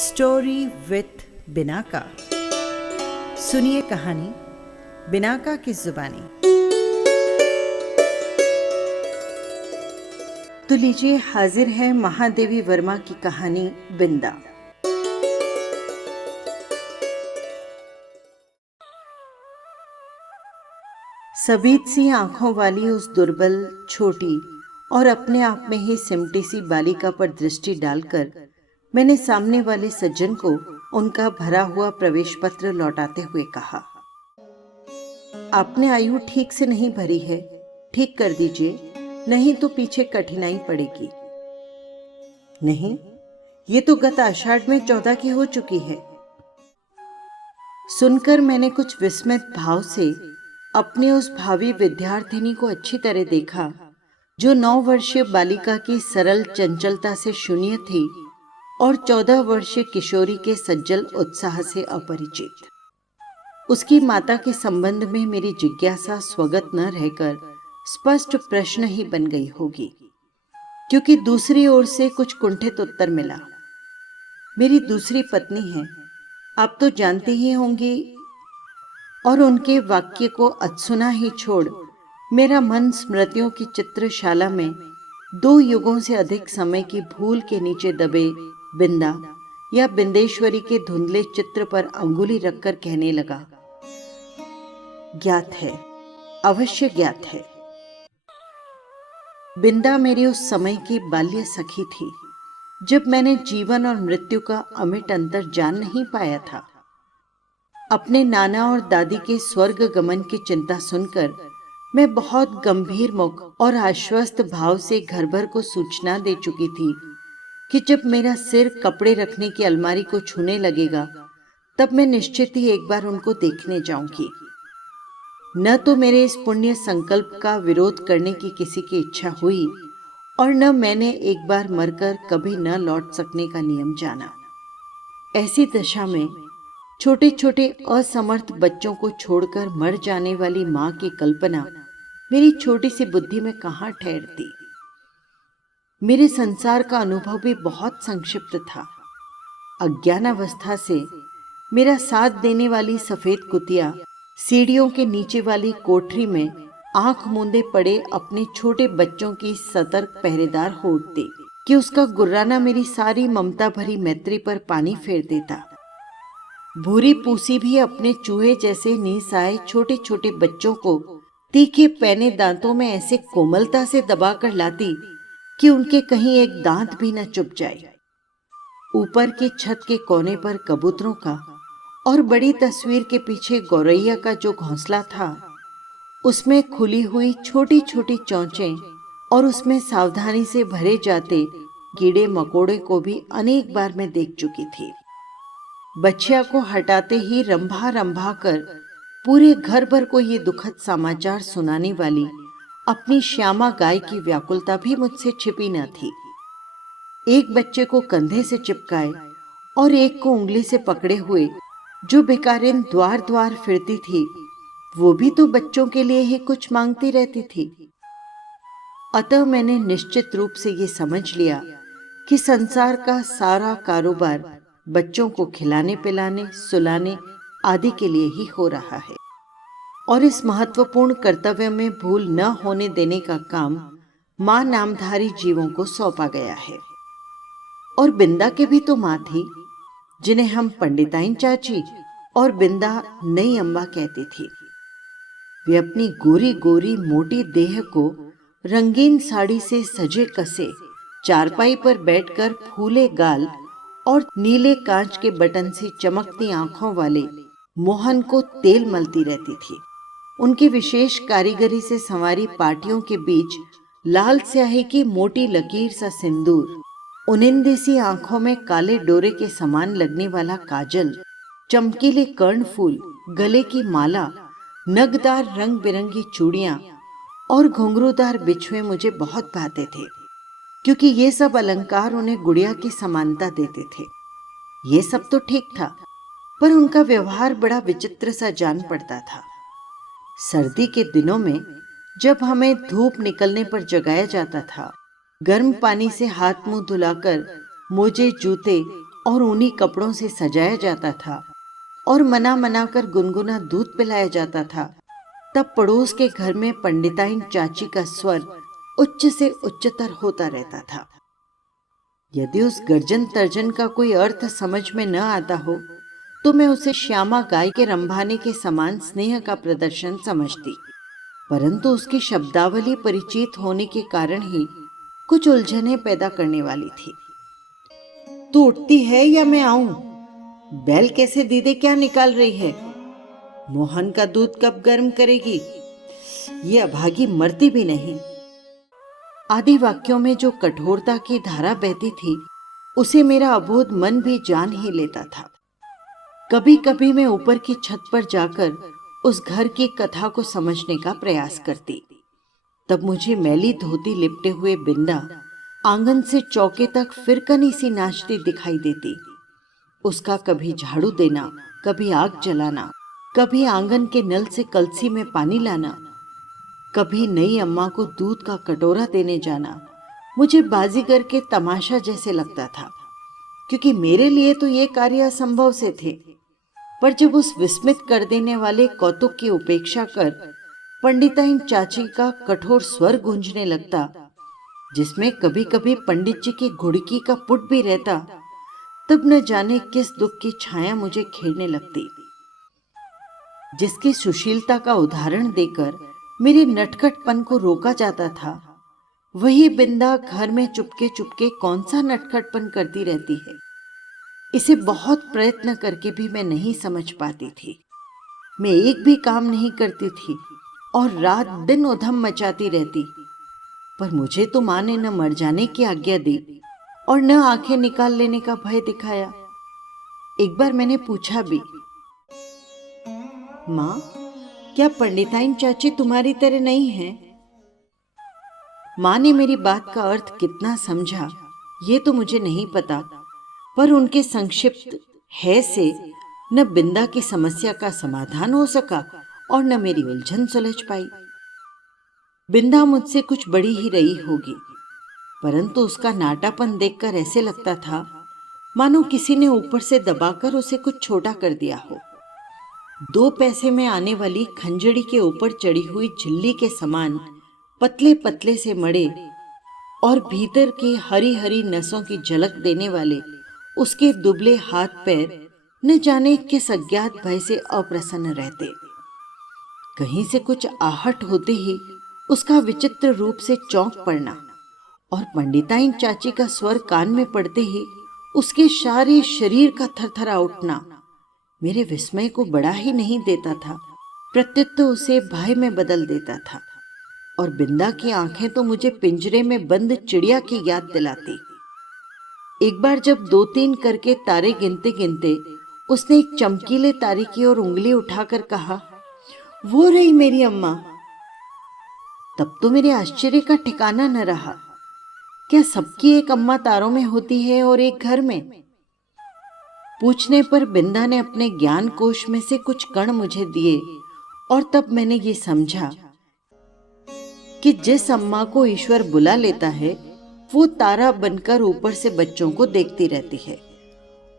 Story with Binaca. सुनिए कहानी Binaca की जुबानी। तो लीजिए, हाजिर है महादेवी वर्मा की कहानी बिंदा। सबीत सी आंखों वाली उस दुर्बल, छोटी और अपने आप में ही सिमटी सी बालिका पर दृष्टि डालकर मैंने सामने वाले सज्जन को उनका भरा हुआ प्रवेश पत्र लौटाते हुए कहा, आपने आयु ठीक से नहीं भरी है, ठीक कर दीजिए, नहीं तो पीछे कठिनाई पड़ेगी। नहीं, ये तो गत आषाढ़ में 14 की हो चुकी है। सुनकर मैंने कुछ विस्मित भाव से अपने उस भावी विद्यार्थिनी को अच्छी तरह देखा, जो 9 वर्षीय बालिका की सरल चंचलता से शून्य थी और 14 वर्षीय किशोरी के सज्जल उत्साह से अपरिचित। उसकी माता के संबंध में मेरी जिज्ञासा स्वगत न रहकर स्पष्ट प्रश्न ही बन गई होगी, क्योंकि दूसरी ओर से कुछ कुंठित उत्तर मिला। मेरी दूसरी पत्नी है, आप तो जानते ही होंगी। और उनके वाक्य को अधसुना ही छोड़ मेरा मन स्मृतियों की चित्रशाला में 2 युगों से अधिक समय की भूल के नीचे दबे बिंदा या बिंदेश्वरी के धुंधले चित्र पर अंगुली रखकर कहने लगा, ज्ञात है, अवश्य ज्ञात है। बिंदा मेरी उस समय की बाल्य सखी थी, जब मैंने जीवन और मृत्यु का अमिट अंतर जान नहीं पाया था। अपने नाना और दादी के स्वर्ग गमन की चिंता सुनकर मैं बहुत गंभीर मुख और आश्वस्त भाव से घर भर को सूचना दे चुकी थी कि जब मेरा सिर कपड़े रखने की अलमारी को छूने लगेगा, तब मैं निश्चित ही एक बार उनको देखने जाऊंगी। न तो मेरे इस पुण्य संकल्प का विरोध करने की किसी की इच्छा हुई और न मैंने एक बार मरकर कभी न लौट सकने का नियम जाना। ऐसी दशा में छोटे छोटे असमर्थ बच्चों को छोड़कर मर जाने वाली मां की कल्पना मेरी छोटी सी बुद्धि में कहाँ ठहरती। मेरे संसार का अनुभव भी बहुत संक्षिप्त था। अज्ञानावस्था से मेरा साथ देने वाली सफेद कुतिया सीढ़ियों के नीचे वाली कोठरी में आंख मूंदे पड़े अपने छोटे बच्चों की सतर्क पहरेदार हो उठती कि उसका गुर्राना मेरी सारी ममता भरी मैत्री पर पानी फेर देता। भूरी पूसी भी अपने चूहे जैसे निसहाय छोटे छोटे बच्चों को तीखे पैने दांतों में ऐसे कोमलता से दबाकर लाती कि उनके कहीं एक दांत भी न चुभ जाए। ऊपर की छत के कोने पर कबूतरों का और बड़ी तस्वीर के पीछे गौरैया का जो घोंसला था, उसमें खुली हुई छोटी छोटी चोंचें और उसमें सावधानी से भरे जाते कीड़े मकोड़े को भी अनेक बार मैं देख चुकी थी। बच्चिया को हटाते ही रंभा रंभा कर पूरे घर भर को ये दुखद समाचार सुनाने वाली अपनी श्यामा गाय की व्याकुलता भी मुझसे छिपी न थी। एक बच्चे को कंधे से चिपकाए और एक को उंगली से पकड़े हुए जो भिखारिन द्वार द्वार फिरती थी, वो भी तो बच्चों के लिए ही कुछ मांगती रहती थी। अतः मैंने निश्चित रूप से ये समझ लिया कि संसार का सारा कारोबार बच्चों को खिलाने पिलाने सुलाने आदि के लिए ही हो रहा है और इस महत्वपूर्ण कर्तव्य में भूल न होने देने का काम मां नामधारी जीवों को सौंपा गया है। और बिंदा के भी तो मां थी, जिन्हें हम पंडिताइन चाची और बिंदा नई अम्बा कहती थी। वे अपनी गोरी गोरी मोटी देह को रंगीन साड़ी से सजे कसे चारपाई पर बैठकर फूले गाल और नीले कांच के बटन से चमकती आंखों वाले मोहन को तेल मलती रहती थी। उनकी विशेष कारीगरी से संवारी पाटियों के बीच लाल स्याही की मोटी लकीर सा सिंदूर, उनिंदी सी आंखों में काले डोरे के समान लगने वाला काजल, चमकीले कर्णफूल, गले की माला, नगदार रंग बिरंगी चूड़ियां और घुंघरूदार बिछुए मुझे बहुत भाते थे, क्योंकि ये सब अलंकार उन्हें गुड़िया की समानता देते थे। ये सब तो ठीक था, पर उनका व्यवहार बड़ा विचित्र सा जान पड़ता था। सर्दी के दिनों में जब हमें धूप निकलने पर जगाया जाता था, गर्म पानी से हाथ मुंह धुलाकर मोजे जूते और ऊनी कपड़ों से सजाया जाता था और मना मना कर गुनगुना दूध पिलाया जाता था, तब पड़ोस के घर में पंडिताइन चाची का स्वर उच्च से उच्चतर होता रहता था। यदि उस गर्जन तर्जन का कोई अर्थ समझ में न आता हो तो मैं उसे श्यामा गाय के रंभाने के समान स्नेह का प्रदर्शन समझती, परंतु उसकी शब्दावली परिचित होने के कारण ही कुछ उलझनें पैदा करने वाली थी। तू उठती है या मैं आऊं? बैल कैसे दीदे क्या निकाल रही है? मोहन का दूध कब गर्म करेगी? ये अभागी मरती भी नहीं। आदि वाक्यों में जो कठोरता की धारा बहती थी उसे मेरा अबोध मन भी जान ही लेता था। कभी कभी मैं ऊपर की छत पर जाकर उस घर की कथा को समझने का प्रयास करती। तब मुझे मैली धोती लिपटे हुए बिंदा आंगन से चौके तक फिरकनी सी नाचती दिखाई देती। उसका कभी झाड़ू देना, कभी आग जलाना, कभी आंगन के नल से कलसी में पानी लाना, कभी नई अम्मा को दूध का कटोरा देने जाना मुझे बाजीगर के तमाशा जैसे लगता था, क्योंकि मेरे लिए तो ये कार्य असंभव से थे। पर जब उस विस्मित कर देने वाले कौतुक की उपेक्षा कर पंडिताइन चाची का कठोर स्वर गूंजने लगता, जिसमें कभी कभी पंडित जी की घुड़की का पुट भी रहता, तब न जाने किस दुख की छाया मुझे घेरने लगती। जिसकी सुशीलता का उदाहरण देकर मेरे नटखटपन को रोका जाता था, वही बिंदा घर में चुपके चुपके कौन सा नटखटपन करती रहती है। इसे बहुत प्रयत्न करके भी मैं नहीं समझ पाती थी। मैं एक भी काम नहीं करती थी और रात दिन उधम मचाती रहती, पर मुझे तो माँ ने न मर जाने की आज्ञा दी और न आंखें निकाल लेने का भय दिखाया। एक बार मैंने पूछा भी, माँ, क्या पंडिताइन चाची तुम्हारी तरह नहीं है? माँ ने मेरी बात का अर्थ कितना समझा ये तो मुझे नहीं पता, पर उनके संक्षिप्त है से न बिंदा की समस्या का समाधान हो सका और न मेरी उलझन सुलझ पाई। बिंदा मुझसे कुछ बड़ी ही रही होगी, परंतु उसका नाटापन देखकर ऐसे लगता था मानो किसी ने ऊपर से दबाकर उसे कुछ छोटा कर दिया हो। 2 पैसे में आने वाली खंजड़ी के ऊपर चढ़ी हुई झिल्ली के समान पतले पतले से मड़े और भीतर की हरी हरी नसों की झलक देने वाले उसके दुबले हाथ पैर न जाने किस अज्ञात भय से अप्रसन्न रहते। कहीं से कुछ आहट होते ही उसका विचित्र रूप से चौंक पड़ना और पंडिताइन चाची का स्वर कान में पड़ते ही उसके सारे शरीर का थरथरा उठना मेरे विस्मय को बढ़ा ही नहीं देता था, प्रत्युत उसे भय में बदल देता था। और बिंदा की आंखें तो मुझे पिंजरे में बंद चिड़िया की याद दिलाती। एक बार जब 2-3 करके तारे गिनते गिनते उसने एक चमकीले तारे की ओर उंगली उठाकर कहा, वो रही मेरी अम्मा। तब तो मेरे आश्चर्य का ठिकाना न रहा। क्या सबकी एक अम्मा तारों में होती है और एक घर में? पूछने पर बिंदा ने अपने ज्ञान कोश में से कुछ कण मुझे दिए और तब मैंने ये समझा कि जिस अम्मा को ईश्वर बुला लेता है वो तारा बनकर ऊपर से बच्चों को देखती रहती है,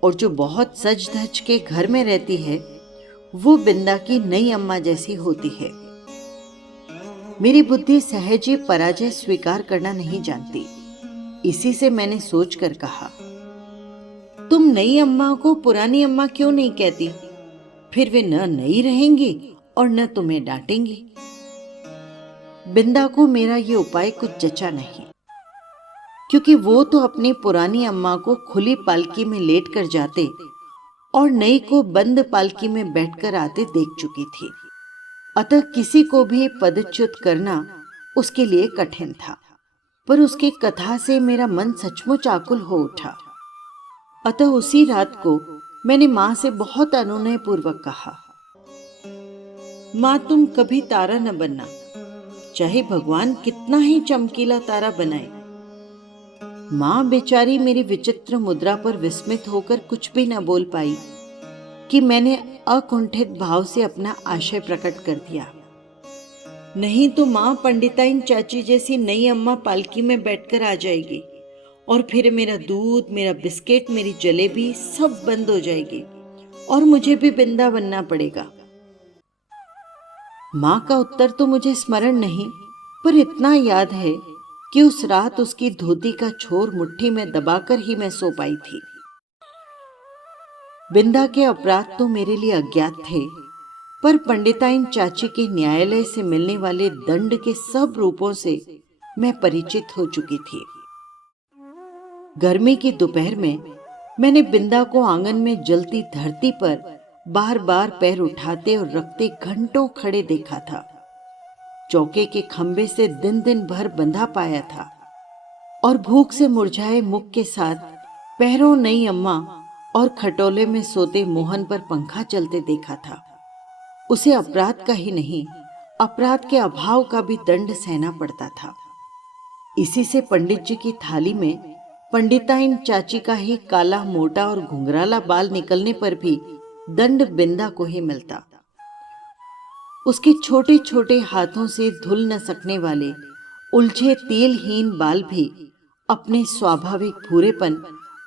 और जो बहुत सज धज के घर में रहती है वो बिंदा की नई अम्मा जैसी होती है। मेरी बुद्धि सहज ही पराजय स्वीकार करना नहीं जानती। इसी से मैंने सोचकर कहा, तुम नई अम्मा को पुरानी अम्मा क्यों नहीं कहती? फिर वे न नई रहेंगी और न तुम्हें डांटेंगी। बिंदा को मेरा ये उपाय कुछ जचा नहीं, क्योंकि वो तो अपनी पुरानी अम्मा को खुली पालकी में लेट कर जाते और नई को बंद पालकी में बैठकर आते देख चुकी थी। अतः किसी को भी पदच्युत करना उसके लिए कठिन था। पर उसकी कथा से मेरा मन सचमुच आकुल हो उठा। अतः उसी रात को मैंने माँ से बहुत अनुनय पूर्वक कहा, माँ, तुम कभी तारा न बनना, चाहे भगवान कितना ही चमकीला तारा बनाए। माँ बेचारी मेरी विचित्र मुद्रा पर विस्मित होकर कुछ भी न बोल पाई कि मैंने अकुंठित भाव से अपना आशय प्रकट कर दिया। नहीं तो माँ पंडिताइन चाची जैसी नई अम्मा पालकी में बैठकर आ जाएगी और फिर मेरा दूध, मेरा बिस्किट, मेरी जलेबी सब बंद हो जाएगी और मुझे भी बिंदा बनना पड़ेगा। माँ का उत्तर तो मुझे स्मरण नहीं, पर इतना याद है कि उस रात उसकी धोती का छोर मुट्ठी में दबाकर ही मैं सो पाई थी। बिंदा के अपराध तो मेरे लिए अज्ञात थे, पर पंडिताइन चाची के न्यायालय से मिलने वाले दंड के सब रूपों से मैं परिचित हो चुकी थी। गर्मी की दोपहर में मैंने बिंदा को आंगन में जलती धरती पर बार बार पैर उठाते और रखते घंटों खड़े देखा था। चौके के खंबे से दिन दिन भर बंधा पाया था और भूख से मुरझाए मुख के साथ पैरों नई अम्मा और खटोले में सोते मोहन पर पंखा चलते देखा था। उसे अपराध का ही नहीं, अपराध के अभाव का भी दंड सहना पड़ता था। इसी से पंडित जी की थाली में पंडिताइन चाची का ही काला, मोटा और घुंघराला बाल निकलने पर भी दंड बिंदा को ही मिलता। उसके छोटे छोटे हाथों से धुल न सकने वाले उलझे तेलहीन बाल भी अपने स्वाभाविक भूरेपन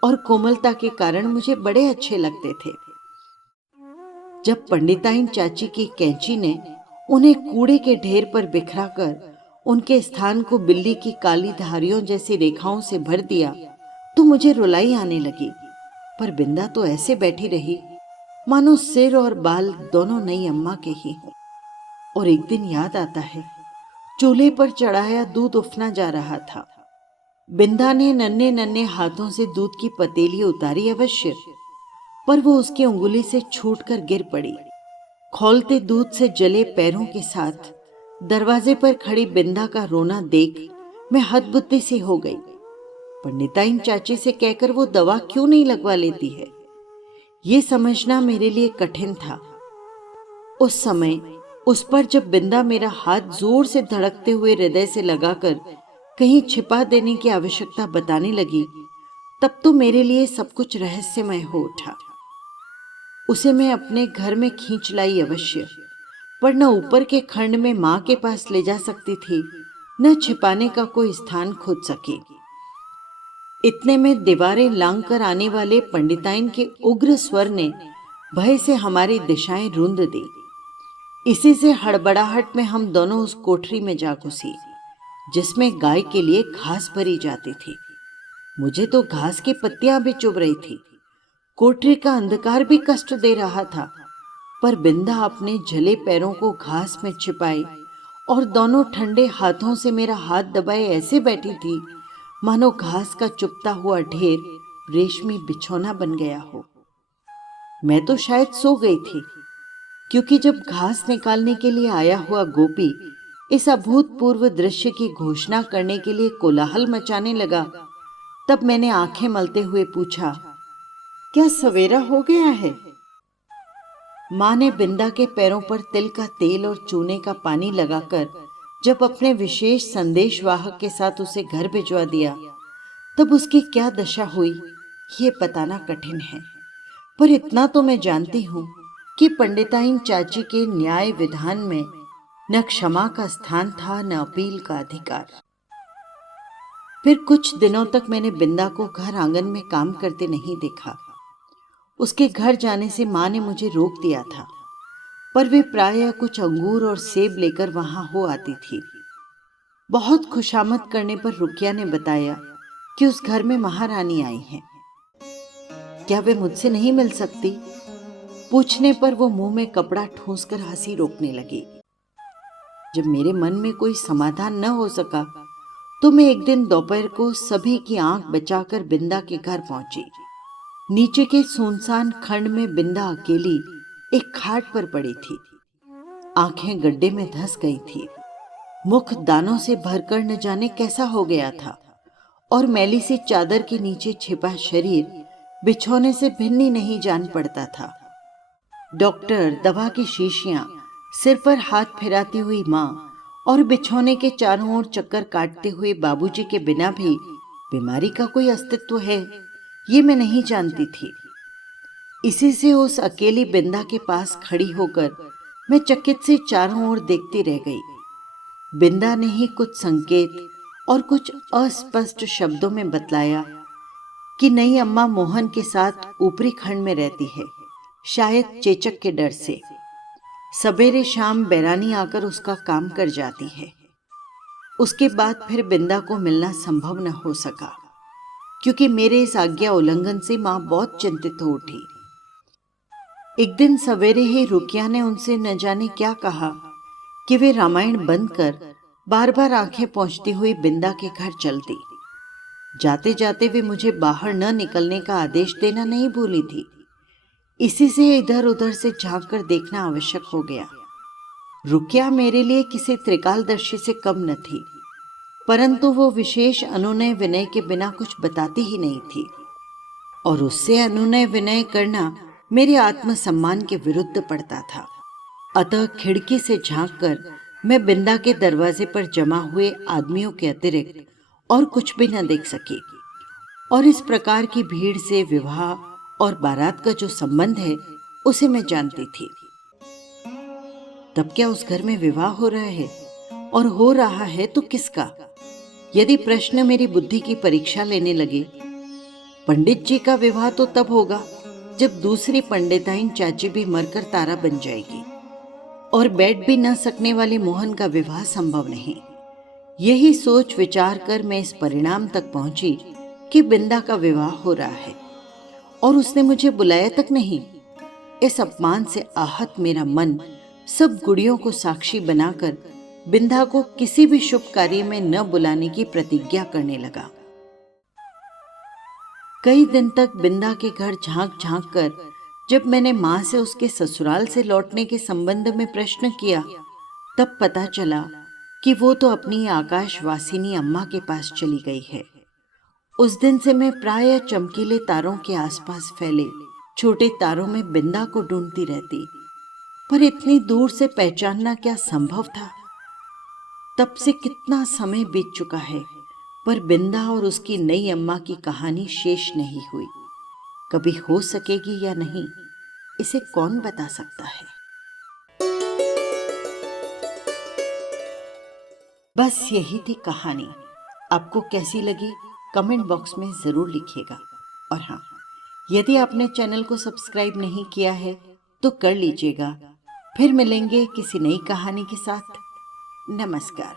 और कोमलता के कारण मुझे बड़े अच्छे लगते थे। जब पंडिताइन चाची की कैंची ने उन्हें कूड़े के ढेर पर बिखरा कर उनके स्थान को बिल्ली की काली धारियों जैसी रेखाओं से भर दिया तो मुझे रुलाई आने लगी। पर बिंदा तो ऐसे बैठी रही मानो सिर और बाल दोनों नई अम्मा के ही हों। और एक दिन याद आता है, चूल्हे पर चढ़ाया दूध उफना जा रहा था। बिंदा ने नन्हे नन्हे हाथों से दूध की पतीली उतारी अवश्य, पर वो उसकी उंगली से छूटकर गिर पड़ी। खौलते दूध से जले पैरों के साथ दरवाजे पर खड़ी बिंदा का रोना देख मैं हतबुद्धि सी हो गई। पंडिताइन चाची से कहकर वो दवा क्यों नहीं लगवा लेती है, ये समझना मेरे लिए कठिन था। उस समय उस पर जब बिंदा मेरा हाथ जोर से धड़कते हुए हृदय से लगाकर कहीं छिपा देने की आवश्यकता बताने लगी, तब तो मेरे लिए सब कुछ रहस्यमय हो उठा। उसे मैं अपने घर में खींच लाई अवश्य, पर न ऊपर के खंड में माँ के पास ले जा सकती थी, न छिपाने का कोई स्थान खोज सकी। इतने में दीवारें लांग कर आने वाले पंडिताइन के उग्र स्वर ने भय से हमारी दिशाएं रूंध दी। इसी से हड़बड़ाहट में हम दोनों उस कोठरी में जा घुसी जिसमें गाय के लिए घास भरी जाती थी। मुझे तो घास की पत्तियां भी चुभ रही थी। कोठरी का अंधकार भी कष्ट दे रहा था, पर बिंदा अपने जले पैरों को घास में छिपाए और दोनों ठंडे हाथों से मेरा हाथ दबाए ऐसे बैठी थी मानो घास का चुभता हुआ ढेर रेशमी बिछौना बन गया हो। मैं तो शायद सो गई थी, क्योंकि जब घास निकालने के लिए आया हुआ गोपी इस अभूतपूर्व दृश्य की घोषणा करने के लिए कोलाहल मचाने लगा, तब मैंने आंखें मलते हुए पूछा, क्या सवेरा हो गया है? माँ ने बिंदा के पैरों पर तिल का तेल और चूने का पानी लगाकर जब अपने विशेष संदेशवाहक के साथ उसे घर भिजवा दिया, तब उसकी क्या दशा हुई ये बताना कठिन है। पर इतना तो मैं जानती हूँ कि पंडिताइन चाची के न्याय विधान में न क्षमा का स्थान था, न अपील का अधिकार। फिर कुछ दिनों तक मैंने बिंदा को घर आंगन में काम करते नहीं देखा। उसके घर जाने से माँ ने मुझे रोक दिया था, पर वे प्रायः कुछ अंगूर और सेब लेकर वहां हो आती थी। बहुत खुशामद करने पर रुकिया ने बताया कि उस घर में महारानी आई हैं। क्या वे मुझसे नहीं मिल सकती? पूछने पर वो मुंह में कपड़ा ठूंसकर हंसी रोकने लगी। जब मेरे मन में कोई समाधान न हो सका तो मैं एक दिन दोपहर को सभी की आंख बचाकर बिंदा के घर पहुंची। नीचे के सुनसान खंड में बिंदा अकेली एक खाट पर पड़ी थी। आंखें गड्ढे में धंस गई थी। मुख दानों से भरकर न जाने कैसा हो गया था और मैली सी चादर के नीचे छिपा शरीर बिछौने से भिन्न ही नहीं जान पड़ता था। डॉक्टर, दवा की शीशियां, सिर पर हाथ फिराती हुई माँ और बिछौने के चारों ओर चक्कर काटते हुए बाबूजी के बिना भी बीमारी का कोई अस्तित्व है ये मैं नहीं जानती थी। इसी से उस अकेली बिंदा के पास खड़ी होकर मैं चकित से चारों ओर देखती रह गई। बिंदा ने ही कुछ संकेत और कुछ अस्पष्ट शब्दों में बतलाया कि नई अम्मा मोहन के साथ ऊपरी खंड में रहती है, शायद चेचक के डर से। सवेरे शाम बैरानी आकर उसका काम कर जाती है। उसके बाद फिर बिंदा को मिलना संभव न हो सका, क्योंकि मेरे इस आज्ञा उल्लंघन से माँ बहुत चिंतित हो उठी। एक दिन सवेरे ही रुकिया ने उनसे न जाने क्या कहा कि वे रामायण बंद कर बार बार आंखें पोंछती हुई बिंदा के घर चल दी। जाते जाते वे मुझे बाहर न निकलने का आदेश देना नहीं भूली थी। इसी से इधर उधर से झांक कर देखना आवश्यक हो गया। रुकिया मेरे लिए किसी त्रिकालदर्शी से कम न थी, परंतु वो विशेष अनुनय विनय के बिना कुछ बताती ही नहीं थी, और उससे अनुनय विनय करना मेरे आत्मसम्मान के विरुद्ध पड़ता था। अतः खिड़की से झांककर मैं बिंदा के दरवाजे पर जमा हुए आदमियों के अतिरिक्त और कुछ भी न देख सकी, और इस प्रकार की भीड़ से विवाह और बारात का जो संबंध है उसे मैं जानती थी। तब क्या उस घर में विवाह हो रहा है, और हो रहा है तो किसका? यदि प्रश्न मेरी बुद्धि की परीक्षा लेने लगे, पंडित जी का विवाह तो तब होगा जब दूसरी पंडिताइन चाची भी मरकर तारा बन जाएगी, और बैठ भी न सकने वाले मोहन का विवाह संभव नहीं। यही सोच विचार कर मैं इस परिणाम तक पहुंची कि बिंदा का विवाह हो रहा है, और उसने मुझे बुलाया तक नहीं। इस अपमान से आहत मेरा मन सब गुड़ियों को साक्षी बनाकर बिंदा को किसी भी शुभ कार्य में न बुलाने की प्रतिज्ञा करने लगा। कई दिन तक बिंदा के घर झांक झांक कर जब मैंने माँ से उसके ससुराल से लौटने के संबंध में प्रश्न किया, तब पता चला कि वो तो अपनी आकाशवासिनी अम्मा के पास चली गई है। उस दिन से मैं प्रायः चमकीले तारों के आसपास फैले छोटे तारों में बिंदा को ढूंढती रहती, पर इतनी दूर से पहचानना क्या संभव था? तब से कितना समय बीत चुका है, पर बिंदा और उसकी नई अम्मा की कहानी शेष नहीं हुई। कभी हो सकेगी या नहीं, इसे कौन बता सकता है। बस यही थी कहानी। आपको कैसी लगी कमेंट बॉक्स में ज़रूर लिखिएगा। और हाँ, यदि आपने चैनल को सब्सक्राइब नहीं किया है तो कर लीजिएगा। फिर मिलेंगे किसी नई कहानी के साथ। नमस्कार।